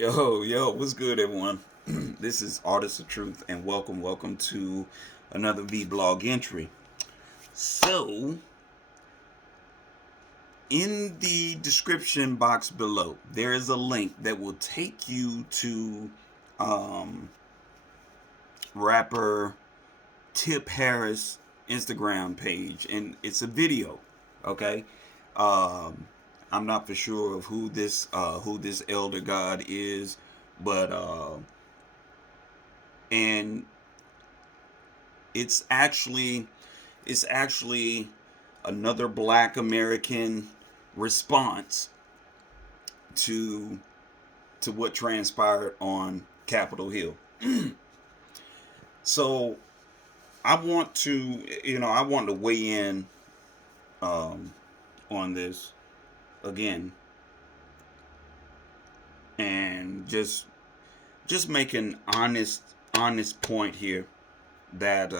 Yo, what's good, everyone? This is Artist of Truth, and welcome to another vlog entry. So, in the description box below, there is a link that will take you to rapper Tip Harris Instagram page, and it's a video. Okay, um, I'm not for sure of who this elder god is, but and it's actually it's actually another Black American response to what transpired on Capitol Hill. So I want to weigh in on this again and just make an honest point here that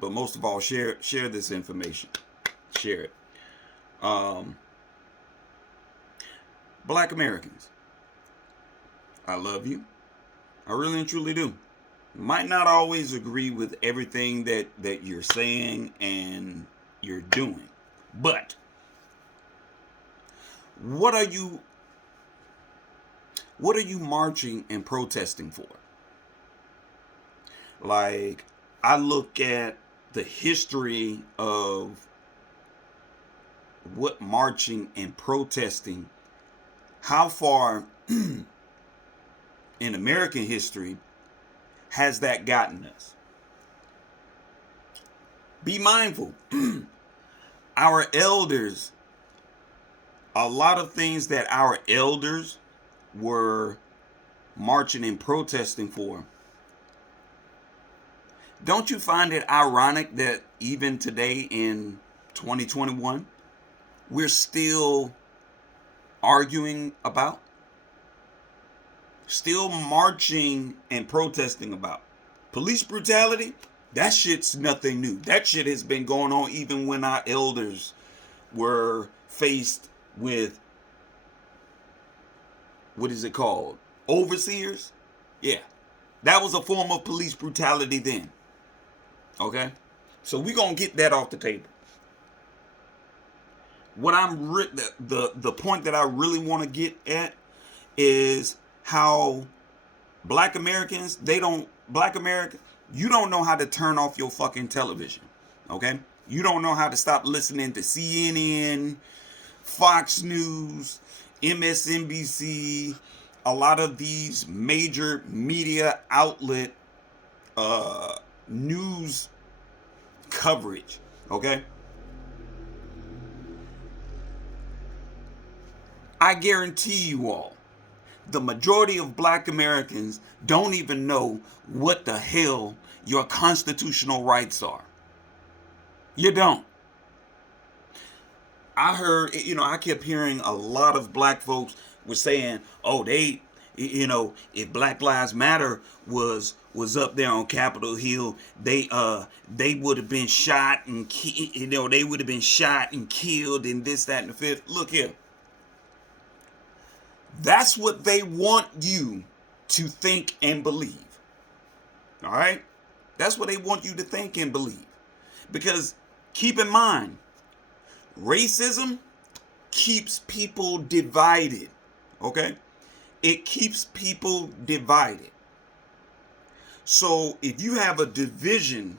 but most of all, share this information. Share it. Um, Black Americans, I love you. I really and truly do. Might not always agree with everything that you're saying and you're doing, but what are you marching and protesting for? Like, I look at the history of what marching and protesting, how far in American history has that gotten us? Be mindful. Our elders, a lot of things that our elders were marching and protesting for. Don't you find it ironic that even today in 2021, we're still arguing about, still marching and protesting about police brutality? That shit's nothing new. That shit has been going on even when our elders were faced with, what is it called? Overseers? Yeah. That was a form of police brutality then. Okay? So we're going to get that off the table. What the point that I really want to get at is how Black Americans, you don't know how to turn off your fucking television. Okay? You don't know how to stop listening to CNN, Fox News, MSNBC, a lot of these major media outlet news coverage. Okay? I guarantee you all, the majority of Black Americans don't even know what the hell your constitutional rights are. You don't. I kept hearing a lot of Black folks were saying, oh, if Black Lives Matter was up there on Capitol Hill, they would have been shot and they would have been shot and killed and this, that, and the fifth. Look here. That's what they want you to think and believe. All right? That's what they want you to think and believe. Because keep in mind, racism keeps people divided. Okay? It keeps people divided. So if you have a division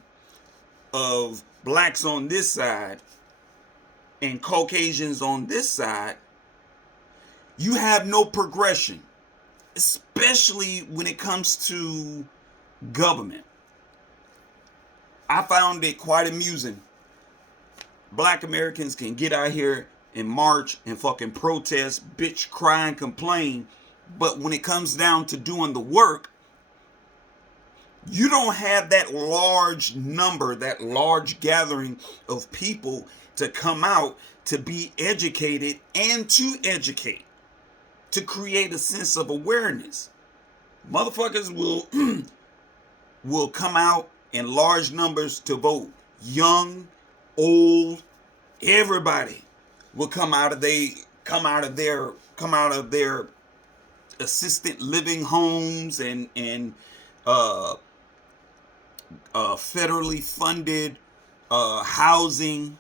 of blacks on this side and Caucasians on this side, you have no progression, especially when it comes to government. I found it quite amusing. Black Americans can get out here and march and fucking protest, bitch, cry, and complain. But when it comes down to doing the work, you don't have that large number, that large gathering of people to come out to be educated and to educate, to create a sense of awareness. Motherfuckers will come out in large numbers to vote. Young, old, everybody will come out of come out of their assisted living homes and uh, federally funded housing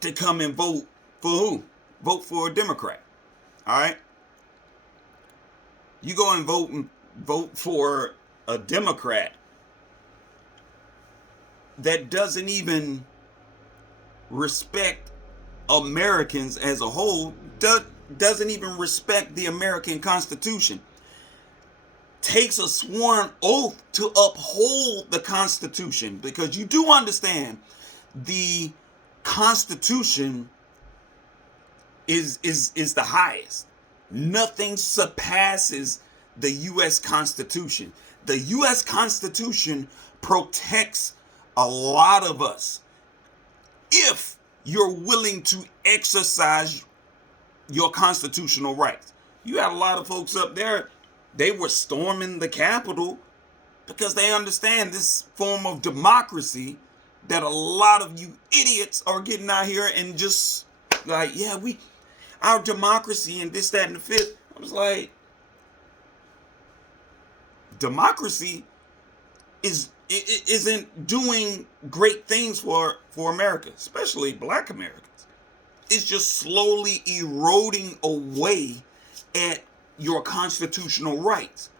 to come and vote for who? Vote for a Democrat. All right. You go and vote for a Democrat that doesn't even respect Americans as a whole, doesn't even respect the American Constitution, takes a sworn oath to uphold the Constitution, because you do understand the Constitution is the highest. Nothing surpasses the U.S. Constitution. The U.S. Constitution protects a lot of us if you're willing to exercise your constitutional rights. You had a lot of folks up there, they were storming the Capitol because they understand this form of democracy that a lot of you idiots are getting out here and just like, yeah, our democracy and this, that, and the fifth. I was like, democracy isn't doing great things for America, especially black Americans. It's just slowly eroding away at your constitutional rights.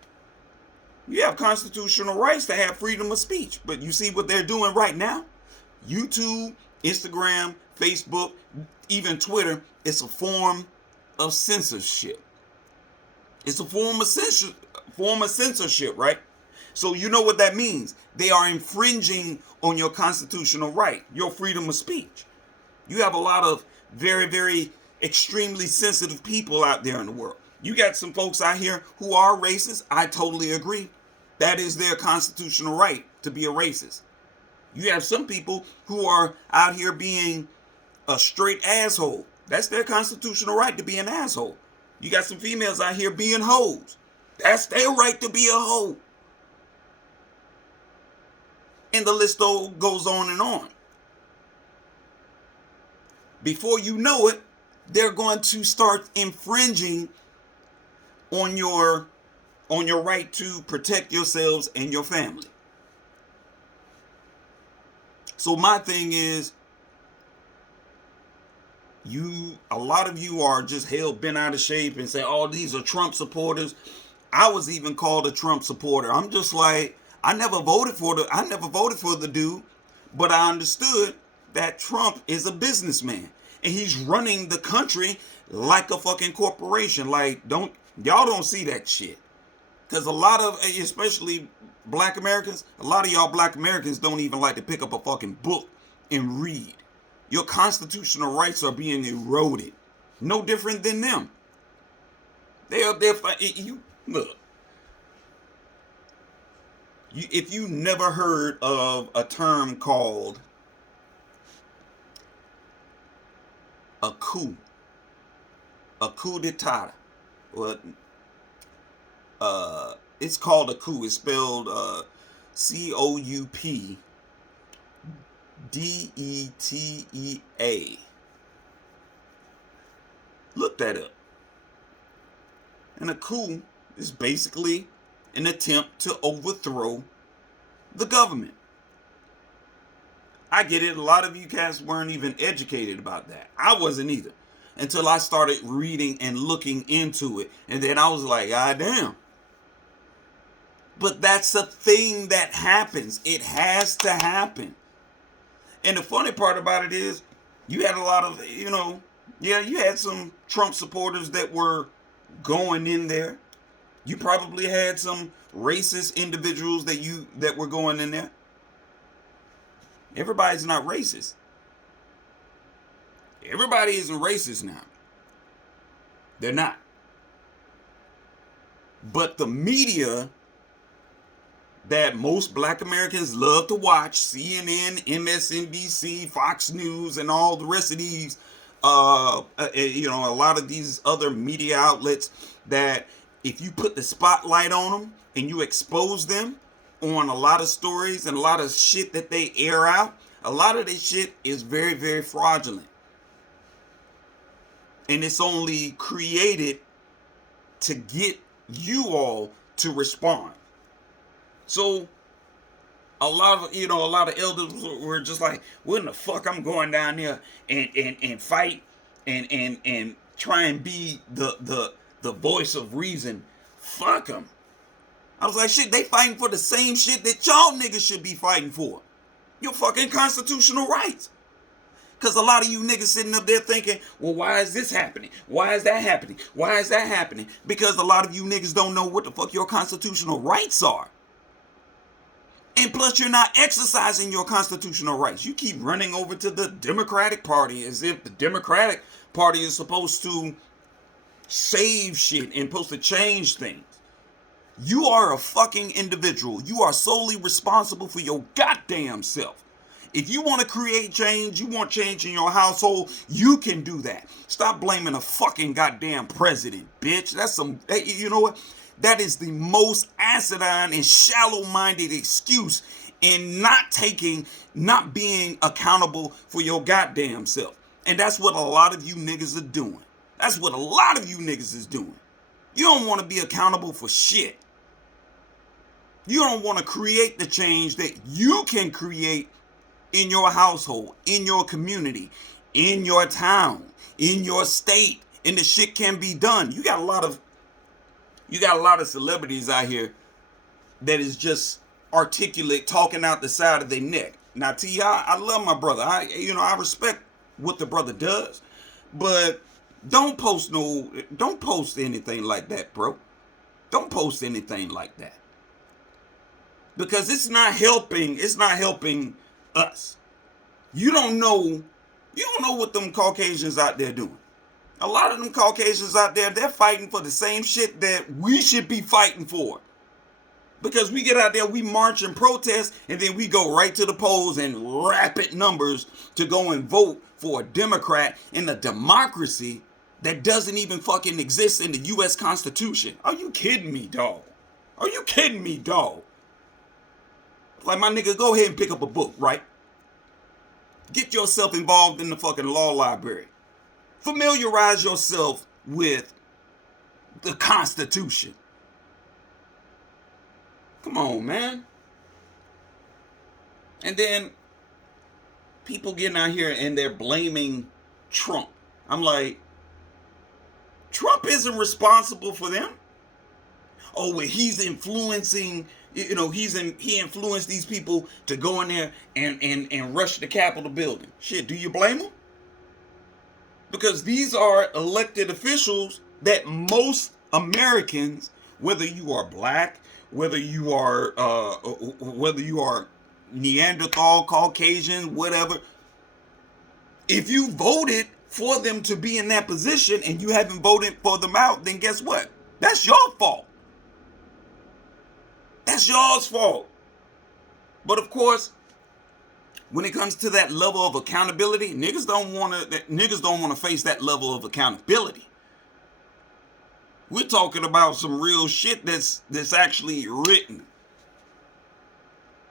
You have constitutional rights to have freedom of speech, but you see what they're doing right now? YouTube, Instagram, Facebook, even Twitter, it's a form of censorship. It's a form of censorship, right? So you know what that means. They are infringing on your constitutional right, your freedom of speech. You have a lot of very, very extremely sensitive people out there in the world. You got some folks out here who are racist. I totally agree. That is their constitutional right to be a racist. You have some people who are out here being a straight asshole. That's their constitutional right to be an asshole. You got some females out here being hoes. That's their right to be a hoe. And the list goes on and on. Before you know it, they're going to start infringing on your right to protect yourselves and your family. So my thing is, a lot of you are just hell bent out of shape and say, oh, these are Trump supporters. I was even called a Trump supporter. I'm just like, I never voted for the dude, but I understood that Trump is a businessman and he's running the country like a fucking corporation. Like, y'all don't see that shit. Because a lot of, especially black Americans, a lot of y'all black Americans don't even like to pick up a fucking book and read. Your constitutional rights are being eroded. No different than them. Look. If you never heard of a term called a coup d'etat, it's called a coup. It's spelled COUPDETA. Look that up. And a coup is basically an attempt to overthrow the government. I get it. A lot of you cats weren't even educated about that. I wasn't either until I started reading and looking into it. And then I was like, God damn. But that's a thing that happens. It has to happen. And the funny part about it is, you had a lot of, you had some Trump supporters that were going in there. You probably had some racist individuals that were going in there. Everybody's not racist. Everybody isn't racist now. They're not. But the media that most black Americans love to watch, CNN, MSNBC, Fox News, and all the rest of these, a lot of these other media outlets, that if you put the spotlight on them and you expose them on a lot of stories and a lot of shit that they air out, a lot of this shit is very, very fraudulent. And it's only created to get you all to respond. So a lot of elders were just like, what in the fuck I'm going down there and fight and try and be the voice of reason. Fuck them. I was like, shit, they fighting for the same shit that y'all niggas should be fighting for. Your fucking constitutional rights. Because a lot of you niggas sitting up there thinking, well, why is this happening? Why is that happening? Why is that happening? Because a lot of you niggas don't know what the fuck your constitutional rights are. And plus, you're not exercising your constitutional rights. You keep running over to the Democratic Party as if the Democratic Party is supposed to save shit and supposed to change things. You are a fucking individual. You are solely responsible for your goddamn self. If you want to create change, you want change in your household, you can do that. Stop blaming a fucking goddamn president, bitch. That's some, you know what? That is the most acidine and shallow-minded excuse in not being accountable for your goddamn self. And that's what a lot of you niggas are doing. That's what a lot of you niggas is doing. You don't want to be accountable for shit. You don't want to create the change that you can create in your household, in your community, in your town, in your state, and the shit can be done. You got a lot of celebrities out here that is just articulate, talking out the side of their neck. Now, T.I., I love my brother. I respect what the brother does, but don't post anything like that, bro. Don't post anything like that. Because it's not helping us. You don't know what them Caucasians out there doing. A lot of them Caucasians out there, they're fighting for the same shit that we should be fighting for. Because we get out there, we march and protest, and then we go right to the polls in rapid numbers to go and vote for a Democrat in a democracy that doesn't even fucking exist in the U.S. Constitution. Are you kidding me, dog? Are you kidding me, dog? Like, my nigga, go ahead and pick up a book, right? Get yourself involved in the fucking law library. Familiarize yourself with the Constitution. Come on, man. And then people getting out here and they're blaming Trump. I'm like, Trump isn't responsible for them. Oh, well, he's influencing, he influenced these people to go in there and rush the Capitol building. Shit, do you blame him? Because these are elected officials that most Americans, whether you are black, whether you are Neanderthal, Caucasian, whatever, if you voted for them to be in that position and you haven't voted for them out, then guess what? That's your fault. That's y'all's fault. But of course, when it comes to that level of accountability, niggas don't want to face that level of accountability. We're talking about some real shit that's actually written.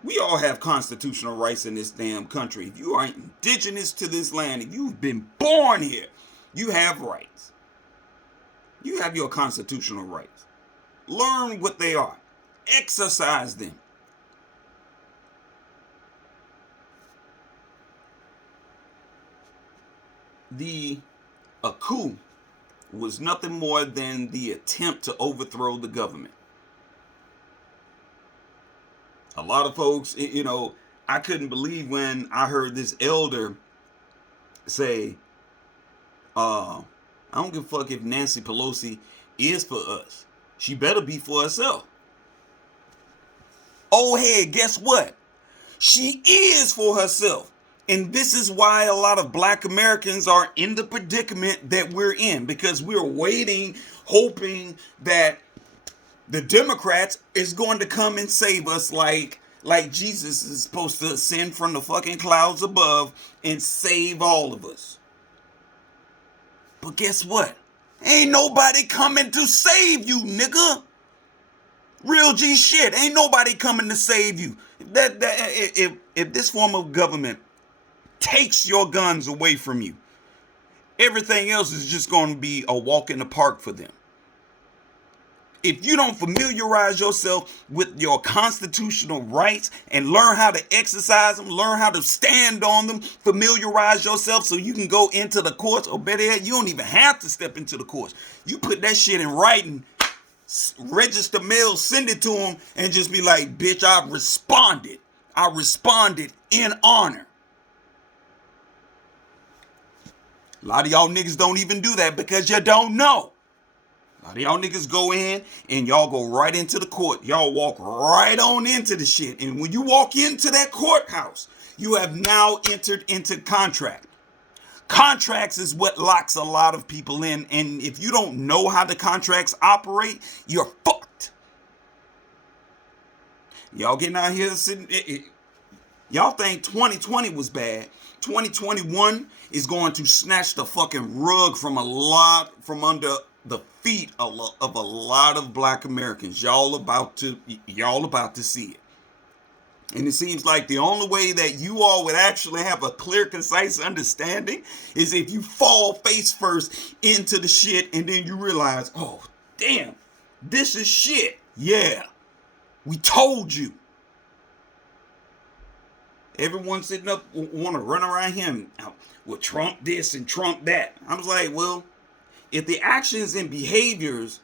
We all have constitutional rights in this damn country. If you are indigenous to this land, if you've been born here, you have rights. You have your constitutional rights. Learn what they are. Exercise them. A coup was nothing more than the attempt to overthrow the government. A lot of folks, I couldn't believe when I heard this elder say, I don't give a fuck if Nancy Pelosi is for us. She better be for herself. Oh, hey, guess what? She is for herself. And this is why a lot of black Americans are in the predicament that we're in, because we're waiting, hoping that the Democrats is going to come and save us like Jesus is supposed to ascend from the fucking clouds above and save all of us. But guess what? Ain't nobody coming to save you, nigga. Real G shit. Ain't nobody coming to save you. If this form of government takes your guns away from you, Everything else is just going to be a walk in the park for them. If you don't familiarize yourself with your constitutional rights and learn how to exercise them, learn how to stand on them, familiarize yourself so you can go into the courts, or better yet, you don't even have to step into the courts. You put that shit in writing, register mail, send it to them, and just be like, bitch, I responded. I responded in honor. A lot of y'all niggas don't even do that because you don't know. A lot of y'all niggas go in and y'all go right into the court. Y'all walk right on into the shit. And when you walk into that courthouse, you have now entered into contract. Contracts is what locks a lot of people in. And if you don't know how the contracts operate, you're fucked. Y'all getting out here sitting... Y'all think 2020 was bad. 2021 is going to snatch the fucking rug from under the feet of a lot of black Americans. Y'all about to see it. And it seems like the only way that you all would actually have a clear, concise understanding is if you fall face first into the shit and then you realize, oh, damn, this is shit. Yeah, we told you. Everyone sitting up want to run around him with Trump this and Trump that. I was like, well, if the actions and behaviors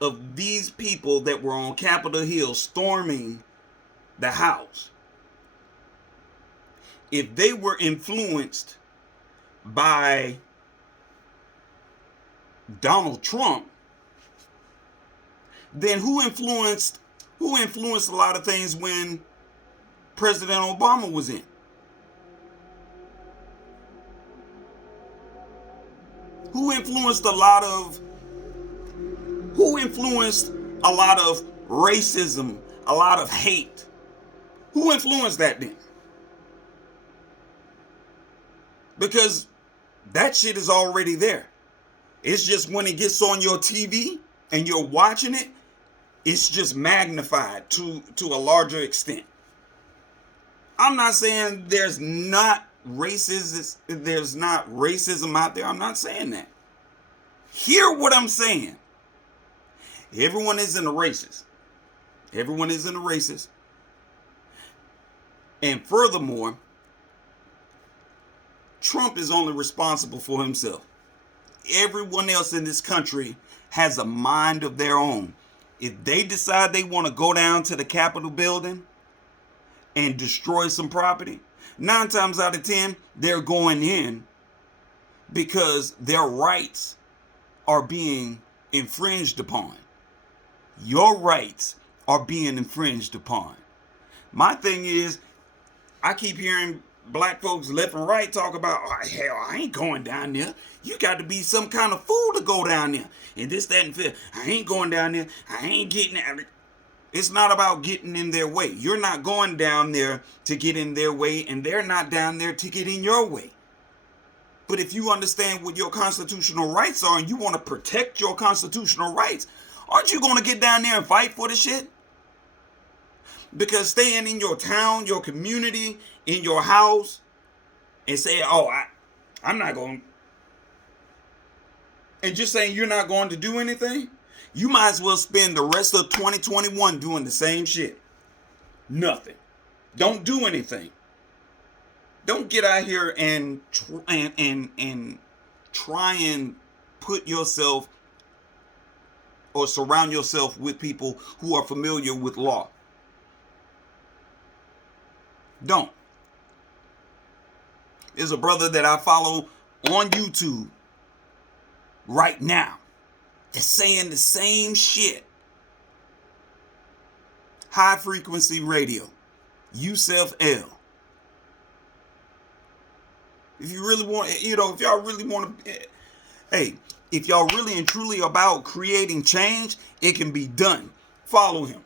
of these people that were on Capitol Hill storming the House, if they were influenced by Donald Trump, then who influenced a lot of things when President Obama was in? Who influenced a lot of racism, a lot of hate? Who influenced that then? Because that shit is already there. It's just when it gets on your TV and you're watching it, it's just magnified to a larger extent. I'm not saying there's not racism out there. I'm not saying that. Hear what I'm saying. Everyone isn't a racist. Everyone isn't a racist. And furthermore, Trump is only responsible for himself. Everyone else in this country has a mind of their own. If they decide they want to go down to the Capitol building and destroy some property, 9 times out of 10, they're going in because their rights are being infringed upon. Your rights are being infringed upon. My thing is, I keep hearing black folks left and right talk about, oh, hell, I ain't going down there. You got to be some kind of fool to go down there. And this, that, and fifth. I ain't going down there. I ain't getting out. It's not about getting in their way. You're not going down there to get in their way, and they're not down there to get in your way. But if you understand what your constitutional rights are and you want to protect your constitutional rights, aren't you going to get down there and fight for the shit? Because staying in your town, your community, in your house, and saying, oh, I'm not going, and just saying you're not going to do anything, you might as well spend the rest of 2021 doing the same shit. Nothing. Don't do anything. Don't get out here and try and put yourself or surround yourself with people who are familiar with law. Don't. There's a brother that I follow on YouTube right now that's saying the same shit. High frequency radio. Yusef L. If you really want, if y'all really want to, hey, if y'all really and truly about creating change, it can be done. Follow him.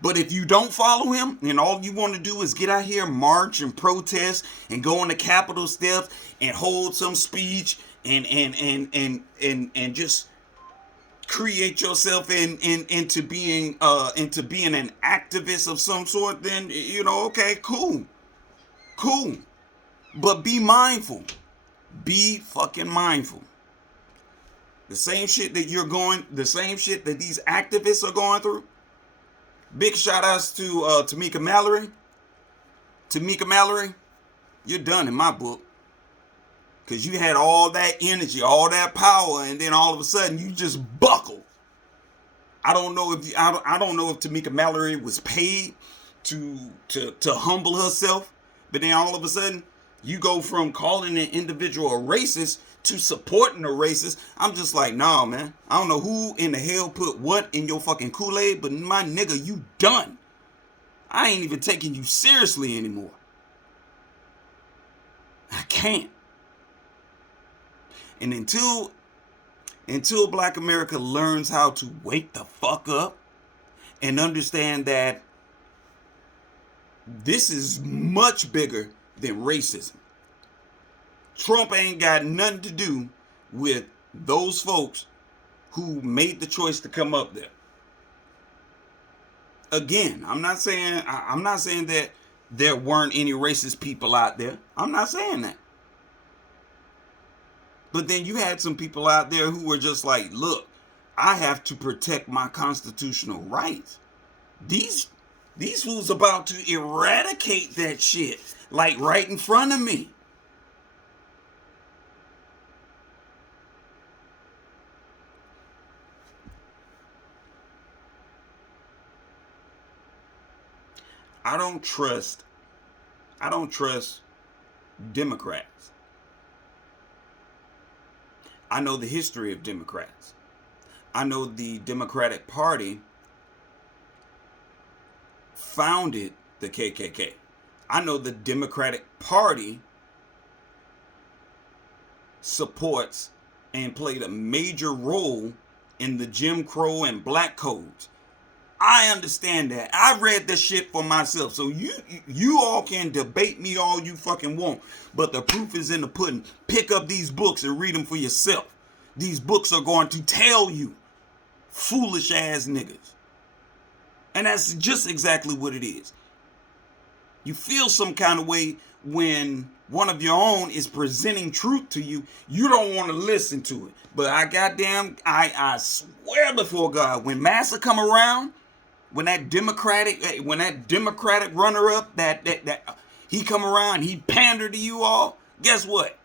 But if you don't follow him and all you want to do is get out here, march and protest and go on the Capitol steps and hold some speech and just create yourself into being an activist of some sort, then okay, cool. But be mindful. Be fucking mindful. The same shit that these activists are going through. Big shout outs to Tamika Mallory. Tamika Mallory, you're done in my book. Because you had all that energy, all that power, and then all of a sudden you just buckled. I don't know if Tamika Mallory was paid to humble herself, but then all of a sudden you go from calling an individual a racist to supporting a racist. I'm just like, nah, man. I don't know who in the hell put what in your fucking Kool-Aid, but my nigga, you done. I ain't even taking you seriously anymore. I can't. And until Black America learns how to wake the fuck up and understand that this is much bigger than racism. Trump ain't got nothing to do with those folks who made the choice to come up there. Again, I'm not saying that there weren't any racist people out there. I'm not saying that. But then you had some people out there who were just like, look, I have to protect my constitutional rights. These fools about to eradicate that shit, like right in front of me. I don't trust Democrats. I know the history of Democrats. I know the Democratic Party founded the KKK. I know the Democratic Party supports and played a major role in the Jim Crow and Black codes. I understand that. I read this shit for myself. So you all can debate me all you fucking want. But the proof is in the pudding. Pick up these books and read them for yourself. These books are going to tell you, foolish ass niggas. And that's just exactly what it is. You feel some kind of way when one of your own is presenting truth to you. You don't want to listen to it. But I swear before God, when Massa come around, when that Democratic runner up that he come around, he pander to you all. Guess what?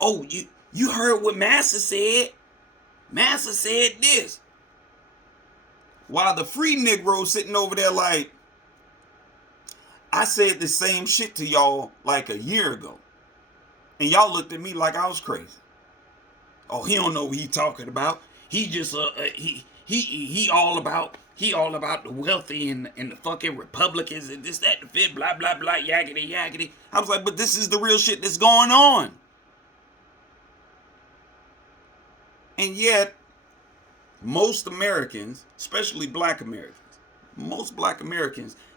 Oh, you heard what Massa said. Massa said this. While the free Negro sitting over there like, I said the same shit to y'all like a year ago. And y'all looked at me like I was crazy. Oh, he don't know what he talking about. He just he all about the wealthy and the fucking Republicans and this, that, the fifth, blah, blah, blah, yakety, yakety. I was like, but this is the real shit that's going on. And yet, most Americans, especially Black Americans,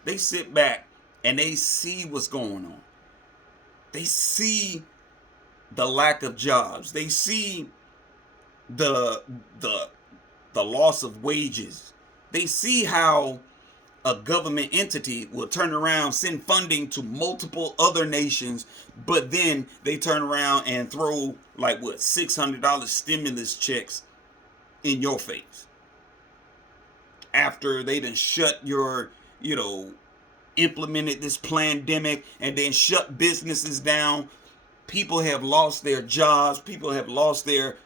they sit back and they see what's going on. They see the lack of jobs. They see the loss of wages. They see how a government entity will turn around, send funding to multiple other nations, but then they turn around and throw like $600 stimulus checks in your face. After they done shut your, implemented this pandemic and then shut businesses down, people have lost their jobs, people have lost their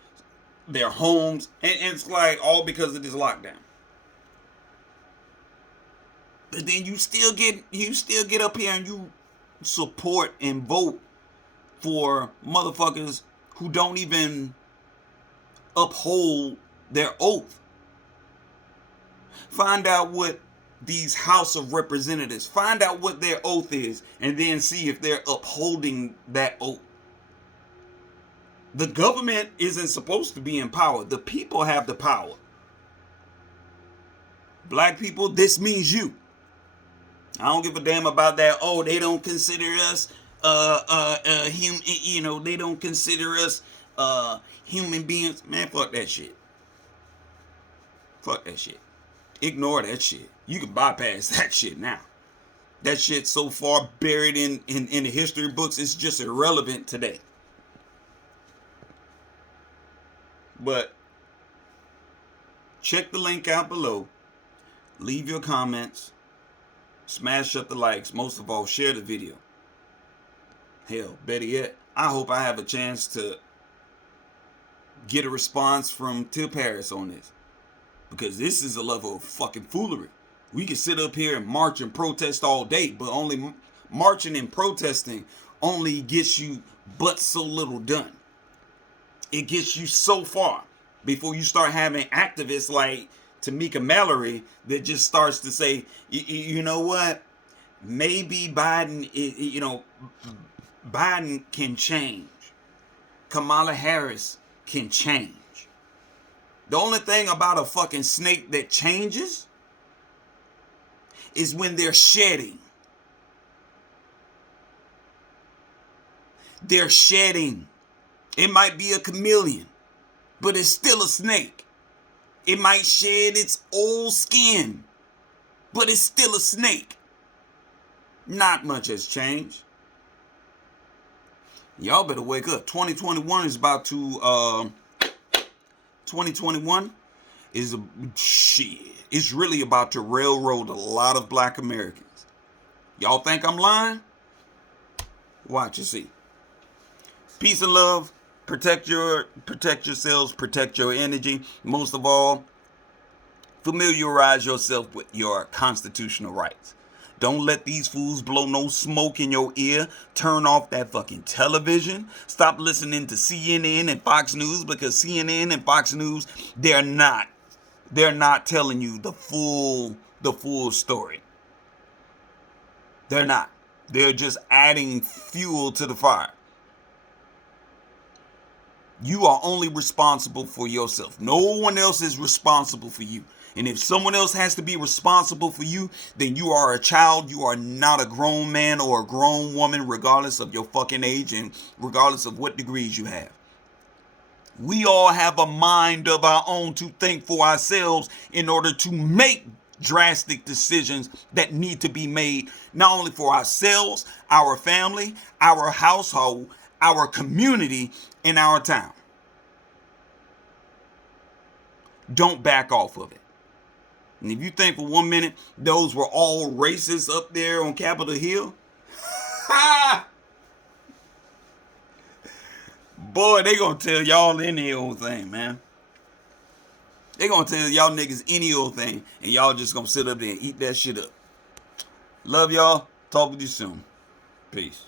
homes, and it's like all because of this lockdown. But then you still get up here and you support and vote for motherfuckers who don't even uphold their oath. Find out what these House of Representatives, find out what their oath is, and then see if they're upholding that oath. The government isn't supposed to be in power. The people have the power. Black people, this means you. I don't give a damn about that. Oh, they don't consider us they don't consider us human beings. Man, fuck that shit. Fuck that shit. Ignore that shit. You can bypass that shit now. That shit so far buried in the history books, it's just irrelevant today. But check the link out below. Leave your comments. Smash up the likes. Most of all, share the video. Hell, better yet, I hope I have a chance to get a response from Tip Harris on this. Because this is a level of fucking foolery. We can sit up here and march and protest all day, but only marching and protesting only gets you but so little done. It gets you so far before you start having activists like Tamika Mallory that just starts to say, you know what? Maybe Biden, Biden can change. Kamala Harris can change. The only thing about a fucking snake that changes is when they're shedding. They're shedding. It might be a chameleon, but it's still a snake. It might shed its old skin, but it's still a snake. Not much has changed. Y'all better wake up. 2021 is about to 2021 is a shit. It's really about to railroad a lot of black Americans. Y'all think I'm lying? Watch and see. Peace and love. Protect yourselves, protect your energy. Most of all, familiarize yourself with your constitutional rights. Don't let these fools blow no smoke in your ear. Turn off that fucking television. Stop listening to CNN and Fox News, because CNN and Fox News, they're not telling you the full story. They're not. They're just adding fuel to the fire. You are only responsible for yourself. No one else is responsible for you. And if someone else has to be responsible for you, then you are a child. You are not a grown man or a grown woman, regardless of your fucking age and regardless of what degrees you have. We all have a mind of our own to think for ourselves in order to make drastic decisions that need to be made, not only for ourselves, our family, our household, our community, and our town. Don't back off of it. And if you think for 1 minute those were all racists up there on Capitol Hill, boy, they gonna tell y'all any old thing, man. They gonna tell y'all niggas any old thing, and y'all just gonna sit up there and eat that shit up. Love y'all. Talk with you soon. Peace.